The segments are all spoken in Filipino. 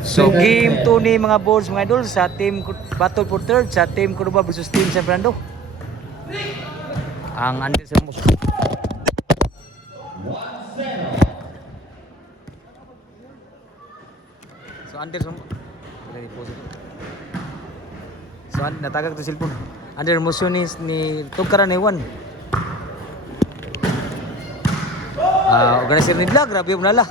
So game 2 ni mga boards mga idol sa team battle for third sa team Cordoba versus team San Fernando. Ang under sa mo. So under sa mo. So natagag to cellphone. Under motion ni Tugkaran ni Juan. Organizer ni Vlog, grabe mo nala.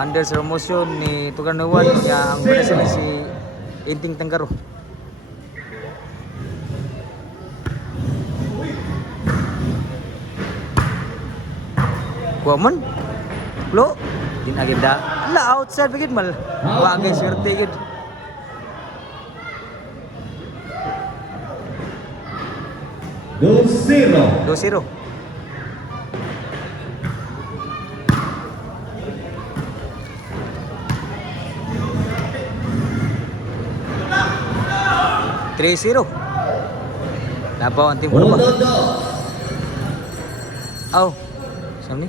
Under sa motion ni Tugkaran ni Juan, ya ang organizer ni si Inting Tanggaro. Kuaman, lo, din agad da. La outside bigid mal. Wagay swerte gid. 2-0. Labaw ang team Cordoba. Aw, saan ni?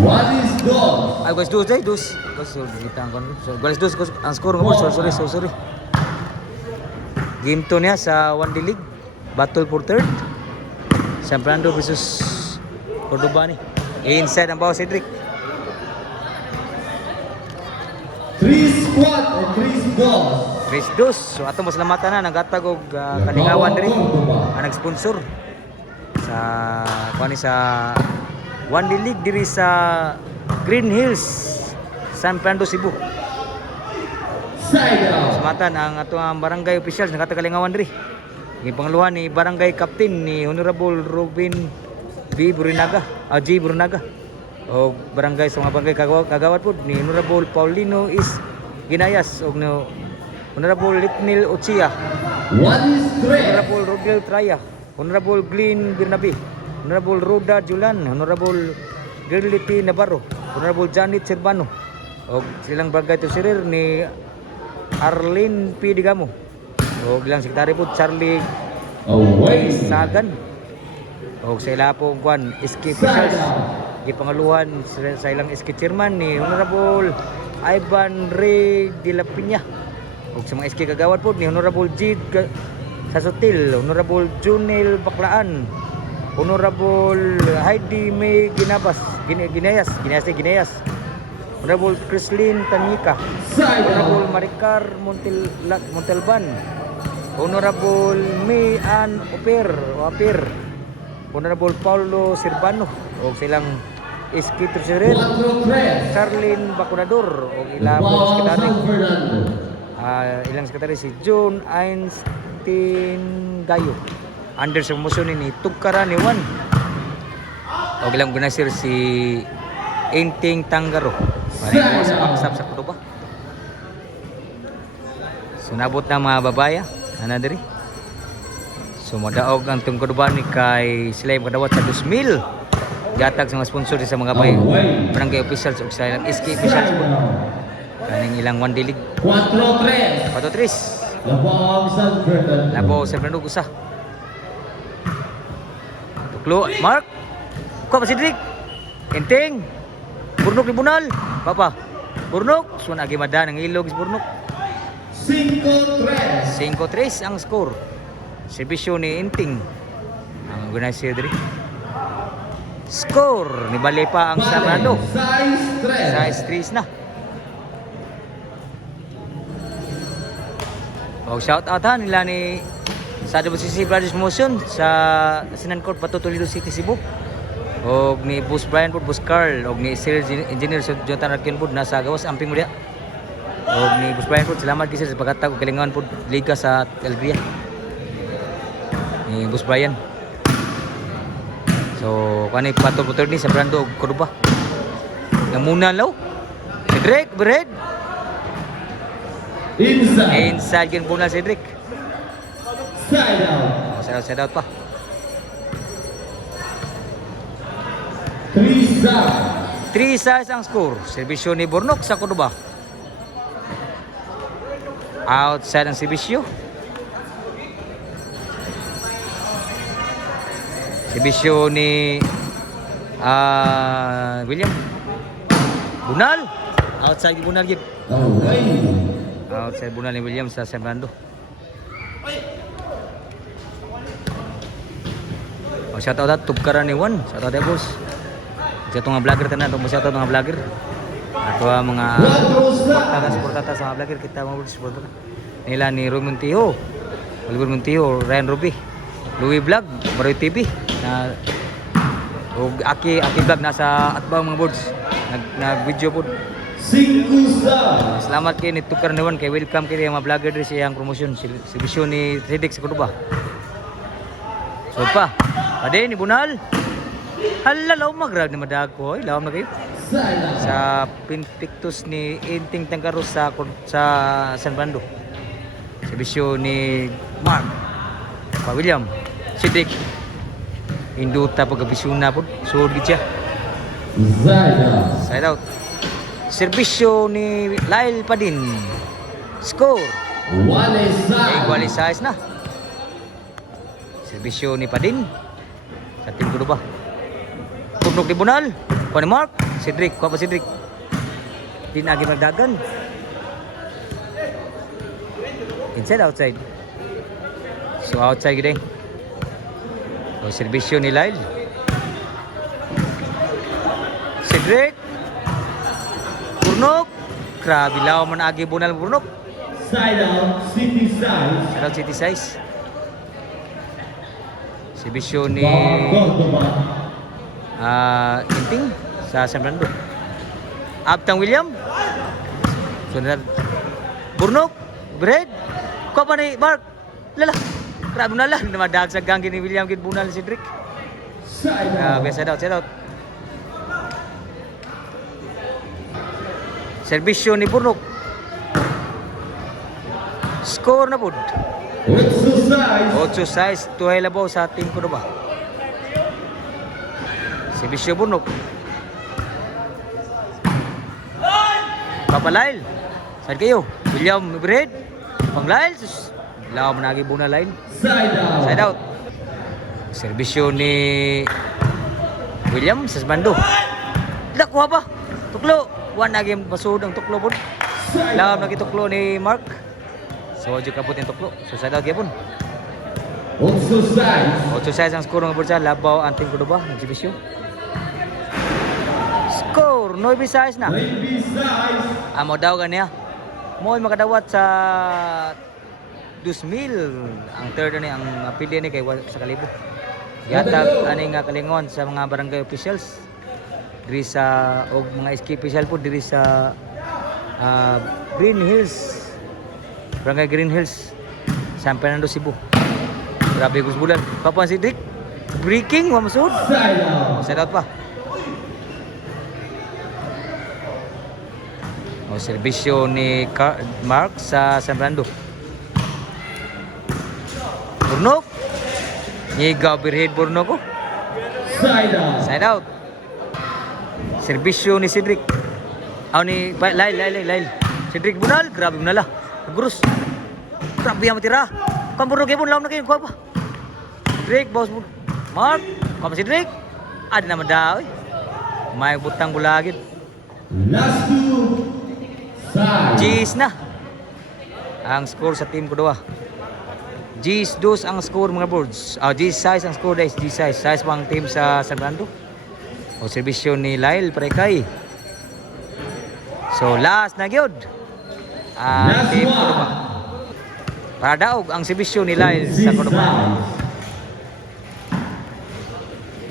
What is goal? Ay, guys, dos. So, guys, dos. Ang score mo, sorry. Game 2 niya sa 1D League. Battle for third. San Fernando versus Cordoba ni. Inside ang bawa Cedric. 3 squad or 3 goals. 3-2. So, ato masalamatan na. Naghatag og kalingawan diri. Ang nag-sponsor. Sa, kuha sa 1D League diri sa Green Hills, San Fernando, Cebu. Sumatan ang atong barangay officials nakatagalingawan diri. Yung pangalawa ni barangay captain ni Honorable Robin G. Burinaga. O barangay sa mga barangay kagawad po ni Honorable Paulino is Ginayas o no Honorable Litnil Ochia. Honorable Rodel Traya. Honorable Glenn Bernabe. Honorable Roda Julan. Honorable Gerliti Navarro. Honorable Janet Servano. O silang barangay treasurer ni Arlene P. Digamo. O bilang sekretary po Charlie Sagan. O sa ila po kuan SK officials. Gipangaluhan sa ilang SK chairman ni Honorable Ivan Ray de la Piña. O sa mga SK kagawad po ni Honorable Jid Sasotil, Honorable Junel Baklaan, Honorable Heidi May Ginayas, Honorable Crislin Tanyika, Honorable Maricar Montelban, Honorable May Ann Oper, Honorable Paulo Servano, o silang SK Treasurer, Carlin Bacunador, o ilang sekretary. Ilang sekretary si John Einstein Gayo. Under sa promotion ni Tugkaran ni Juan. O ilang gunasir si Inting Tanggaro. Maraming sa paksap sa Cordoba. Sunabot na mga babaya. Ano diri? So madaog ang itong Cordoba ni kay sila yung kadawat sa 2,000. Gatag sa mga sponsor sa mga barangay officials o sa ilang SK officials po. Kaning ilang 1D League. 4-3. 4-3. Labaw San Fernando gusa. Tuklo, Mark. Kuha pa si Cedric. Inting. Burnok ni Bunal. Papa. Burnok. Suwan agi madan ang ilog is Burnok. 5-3. 5-3 ang score. Serbisyo ni Inting. Ang organizer diri. Score ni bali pa ang San Fernando. 6-3 na. O shout out ha nila ni sa WCC Brothers Motion sa Sinan Court Bato Toledo City, Cebu. O ni Boss Brian Pod, Boss Carl, o ni Sales Engineer sa Jonathan Arkin Pod nasa gawas amping mo diya. O ni Boss Brian Pod, salamat kasi sa pagkatag og kalingawan pod liga sa Alegria. Ni Boss Brian. So kanay patol po ni sa Brando og Cordoba. Namuna law. Cedric Bered. Inside yun po na Cedric. Side out pa. 3-6 ang score. Serbisyo ni Burnok sa Cordoba. Outside ang serbisyo. Serbisyo ni William Bunal. Outside ni Bunal gid. Away. Outside Bunal ni William sa San Fernando. Shout out at tubkaran ni Juan. Shout out boss. Sa itong mga vlogger tanan, itong shout out mga vlogger. Ato mga supportata sa mga vlogger kita mga support na. Nila ni Roy Montijo, Oliver Montijo, Ryan Ruby, Louis Vlog, Maroy TV na og aki vlog nasa atbang mga boards. Nag video po. 5 stars. Salamat kay ni tubkaran ni Juan kay welcome kay mga vlogger diri sa iyang promotion si bisyo ni Riddick sa Cordoba. So pa. Ade ni Bunal. Hala law magrag ni madag ko, law na kayo. Sa Pinpictus ni Inting Tangkaros sa San Fernando. Sa bisyo ni Mark pa William Sidik induta pagkabisyo na po sud gid siya. Side out. Serbisyo ni Lyle Padin. Score. Equalize na. Serbisyo ni Padin sa team Cordoba. Tugnog ni Bunal. Kuha ni Mark. Cedric. Kuha pa Cedric. Di na magdagan. Inside, outside. So outside gid. So serbisyo ni Lyle. Cedric. Burnok. Grabe law man agi Bunal Burnok. Side out, city size. Side out city size. Serbisyo ni Inting sa San Fernando. Abtang William. Sunod. Burnok. Bread. Kuha pa ni Mark. Lala. Grabe na lang. Namadag sa gang ni William kid Bunal si Cedric. Grabe, side out, side out. Serbisyo ni Burnok. Score na po. 8 size. Tuhay labaw sa team Cordoba. Serbisyo Burnok. Papa Lyle. Saan kayo? William Bread. Pang Lyle. Lawa managi Bunal Lyle. Side out. Serbisyo ni William sa Bando. Kuha pa. Tuklo. One na game pasud ang tuklo po. Lawa nagi tuklo ni Mark. So adyo kapot yung tuklo. So side out gyapon. 8 size ang score ng bulsa. Labaw ang team Cordoba. Ang serbisyo. Score 9 size na. Amo daw kaniya. Mo makadawat sa 2,000 ang third ni ang apilya ni kay sa kalibo. Yatag ani nga kalingon sa mga barangay officials diri sa og mga SK official po diri sa Green Hills. Barangay Green Hills, San Fernando, Cebu. Grabe gus bulan. Papan si Dick. Breaking wa masud. Side out pa. O serbisyo ni Mark sa San Fernando. Burnok. Ngigaw birhead Burnok ko. Side out. Serbisyo ni Cedric. Ni Lyle. Cedric Bunal. Grabe Bunal lah. Gurus. Grabe yang matira. Kan Burnok pun lawan na kayo. Kuha pa. Cedric, boss Mark. Kuha pa Cedric. Ada nama daw. May butang bulagid. Last two. G's na ang score sa team Cordoba. G's 2 ang score mga boards. G's size ang score guys. G's size pang team sa San Fernando. O serbisyo ni Lyle Parekay. So last na gyud ang team Cordoba. Para daog ang serbisyo ni Lyle sa Cordoba.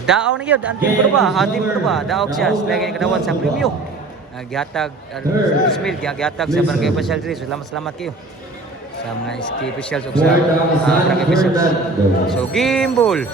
Daog na gyud ang team Cordoba. Ang team Cordoba daog siya sa kadawan sa premyo. Gihatag gihatag sa barangay official diri. Salamat kayo sa mga SK officials o sa barangay officials. So game ball.